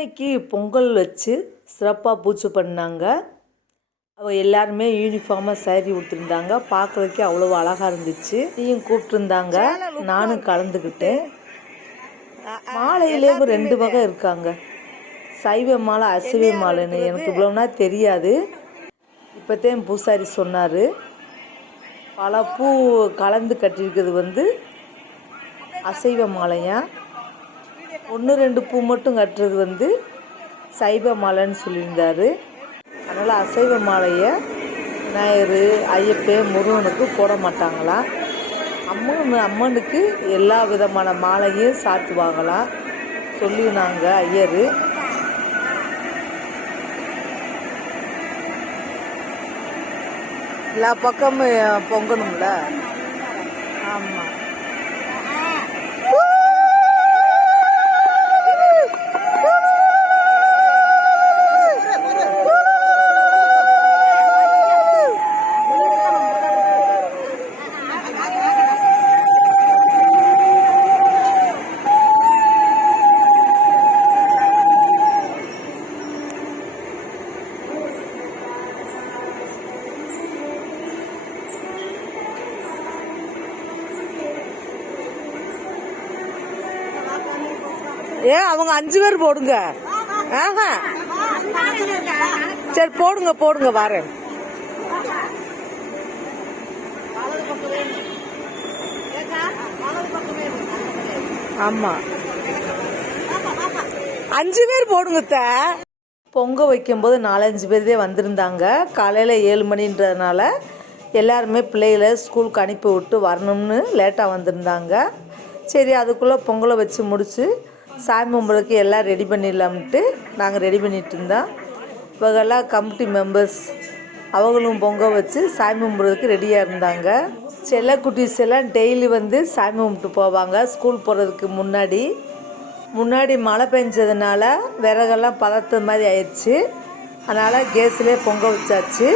இன்னைக்கு பொங்கல் வச்சு சிறப்பாக பூஜை பண்ணாங்க. அவ எல்லாருமே யூனிஃபார்மாக saree உடுத்திருந்தாங்க. பார்க்குறதுக்கே அவ்வளோ அழகாக இருந்துச்சு. நீயும் கூப்பிட்டுருந்தாங்க. நானும் கலந்துக்கிட்டேன். மாலையிலே ரெண்டு வகை இருக்காங்க. சைவ மாலை அசைவ மாலைன்னு எனக்கு இவ்வளோனா தெரியாது. இப்போத்தான் பூசாரி சொன்னார். பல பூ கலந்து கட்டியிருக்கிறது வந்து அசைவ மாலையா? ஒன்று ரெண்டு பூ மட்டும் கட்டுறது வந்து சைவ மாலைன்னு சொல்லியிருந்தாரு. அதனால் அசைவ மாலையை ஞாயிறு ஐயப்பே முருகனுக்கு போட மாட்டாங்களாம் அம்மன் அம்மனுக்கு எல்லா விதமான மாலையும் சாத்துவாங்களாம் சொல்லினாங்க ஐயர். எல்லா பக்கமும் பொங்கணும்ல? ஆமாம் ஏ அவங்க அஞ்சு பேர் போடுங்க. ஆஹா. சரி போடுங்க போடுங்க வரேன். ஆமா. அஞ்சு பேர் போடுங்க அத்தை. பொங்க வைக்கும்போது நாலஞ்சு பேர்தே வந்திருந்தாங்க. காலையில் ஏழு மணின்றதுனால எல்லாருமே பிள்ளைகளை ஸ்கூலுக்கு அனுப்பி விட்டு வரணும்னு லேட்டாக வந்திருந்தாங்க. சரி அதுக்குள்ளே பொங்கலை வச்சு முடித்து சாமி கும்பிட்றதுக்கு எல்லாம் ரெடி பண்ணிடலாம்ட்டு நாங்கள் ரெடி பண்ணிட்டு இருந்தோம். இவங்கெல்லாம் கமிட்டி மெம்பர்ஸ் அவங்களும் பொங்க வச்சு சாமி கும்பிட்றதுக்கு ரெடியாக இருந்தாங்க. செல்ல குட்டீஸ் எல்லாம் டெய்லி வந்து சாமி கும்பிட்டு போவாங்க ஸ்கூல் போகிறதுக்கு முன்னாடி. முன்னாடி மழை பெஞ்சதுனால விறகெல்லாம் பதத்த மாதிரி ஆயிடுச்சு. அதனால் கேஸ்லேயே பொங்க வச்சாச்சு.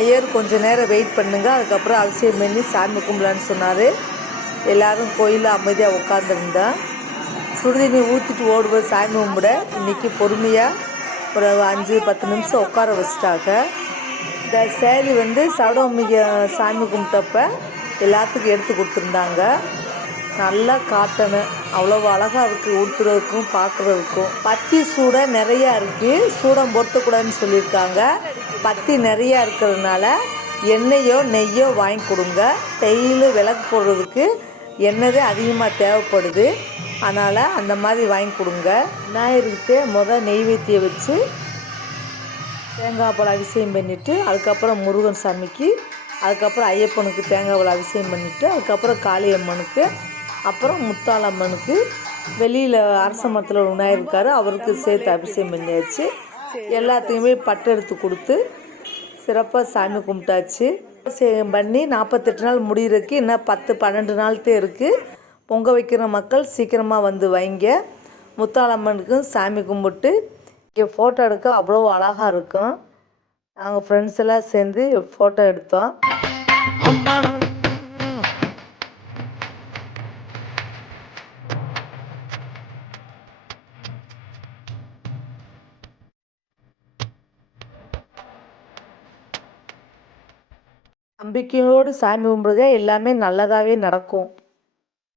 ஐயர் கொஞ்சம் நேரம் வெயிட் பண்ணுங்க அதுக்கப்புறம் அவசியம் பண்ணி சாமி கும்பலான்னு சொன்னார். எல்லாரும் கோயிலில் அமைதியாக உட்காந்துருந்தோம் சுடுதண்ணி ஊற்றிட்டு ஓடுவது சாமி கும்பிட இன்றைக்கி பொறுமையாக ஒரு அஞ்சு பத்து நிமிஷம் உட்கார வச்சுட்டாங்க. இந்த சேரீ வந்து சடோமிக சாமி கும்பிட்டப்ப எல்லாத்துக்கும் எடுத்து கொடுத்துருந்தாங்க. நல்லா காட்டனு அவ்வளோ அழகாக இருக்குது உடுத்துறதுக்கும் பார்க்குறதுக்கும். பத்தி சூடை நிறையா இருக்குது சூடம் பொருத்தக்கூடாதுன்னு சொல்லியிருக்காங்க. பத்தி நிறையா இருக்கிறதுனால எண்ணெயோ நெய்யோ வாங்கி கொடுங்க. டெய்லி விளக்கு போடுறதுக்கு எண்ணெய் அதிகமாக தேவைப்படுது. அதனால் அந்த மாதிரி வாங்கி கொடுங்க. விநாயகருக்கு மொதல் நெய்வேத்தியை வச்சு தேங்காய் பழம் அபிஷேகம் பண்ணிவிட்டு அதுக்கப்புறம் முருகன் சாமிக்கு அதுக்கப்புறம் ஐயப்பனுக்கு தேங்காய் பழம் அபிஷேகம் பண்ணிவிட்டு அதுக்கப்புறம் காளியம்மனுக்கு அப்புறம் முத்தாளம்மனுக்கு வெளியில் அரச மரத்தில் ஒரு விநாயகர் இருக்கார் அவருக்கு சேர்த்து அபிஷேகம் பண்ணியாச்சு. எல்லாத்துக்குமே பட்டு எடுத்து கொடுத்து சிறப்பாக சாமி கும்பிட்டாச்சு. அபிஷேகம் பண்ணி நாற்பத்தெட்டு நாள் முடிகிறதுக்கு இன்னும் பத்து பன்னெண்டு நாள்கிட்டே இருக்குது பொங்க வைக்கிற மக்கள் சீக்கிரமாக வந்து வைங்க. முத்தாளம்மனுக்கும் சாமி கும்பிட்டு இங்கே ஃபோட்டோ எடுக்க அவ்வளோ அழகாக இருக்கும். நாங்கள் ஃப்ரெண்ட்ஸ் எல்லாம் சேர்ந்து ஃபோட்டோ எடுத்தோம். நம்பிக்கையோடு சாமி கும்பிடுறதே எல்லாமே நல்லதாகவே நடக்கும்.